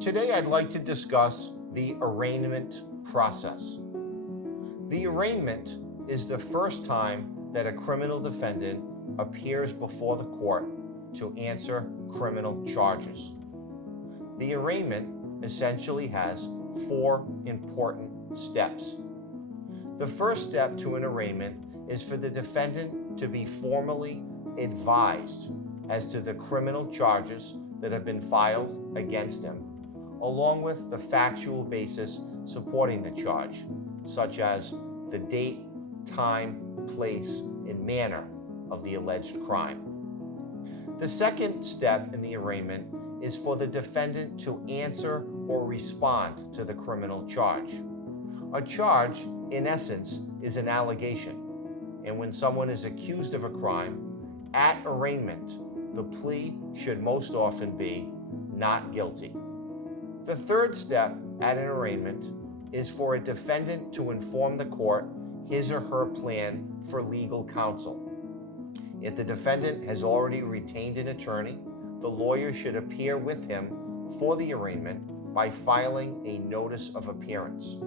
Today, I'd like to discuss the arraignment process. The arraignment is the first time that a criminal defendant appears before the court to answer criminal charges. The arraignment essentially has four important steps. The first step to an arraignment is for the defendant to be formally advised as to the criminal charges that have been filed against him, along with the factual basis supporting the charge, such as the date, time, place, and manner of the alleged crime. The second step in the arraignment is for the defendant to answer or respond to the criminal charge. A charge, in essence, is an allegation, and when someone is accused of a crime, at arraignment, the plea should most often be not guilty. The third step at an arraignment is for a defendant to inform the court his or her plan for legal counsel. If the defendant has already retained an attorney, the lawyer should appear with him for the arraignment by filing a notice of appearance.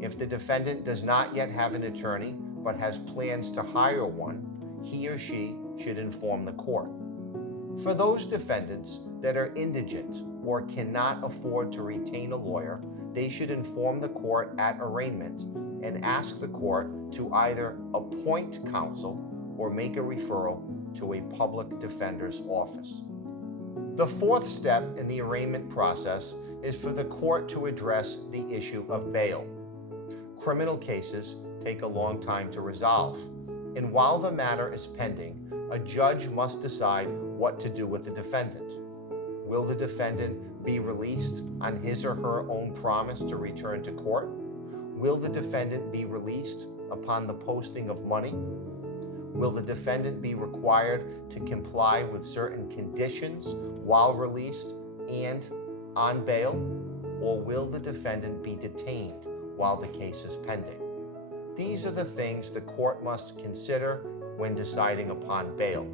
If the defendant does not yet have an attorney but has plans to hire one, he or she should inform the court. For those defendants that are indigent or cannot afford to retain a lawyer, they should inform the court at arraignment and ask the court to either appoint counsel or make a referral to a public defender's office. The fourth step in the arraignment process is for the court to address the issue of bail. Criminal cases take a long time to resolve, and while the matter is pending, a judge must decide what to do with the defendant. Will the defendant be released on his or her own promise to return to court? Will the defendant be released upon the posting of money? Will the defendant be required to comply with certain conditions while released and on bail? Or will the defendant be detained while the case is pending? These are the things the court must consider when deciding upon bail.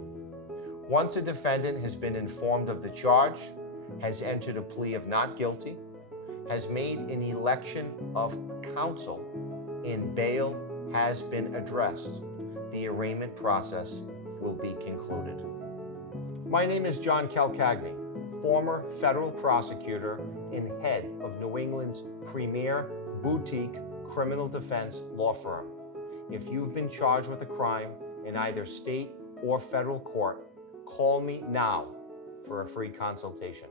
Once a defendant has been informed of the charge, has entered a plea of not guilty, has made an election of counsel, and bail has been addressed, the arraignment process will be concluded. My name is John Calcagni, former federal prosecutor and head of New England's premier boutique criminal defense law firm. If you've been charged with a crime in either state or federal court, call me now for a free consultation.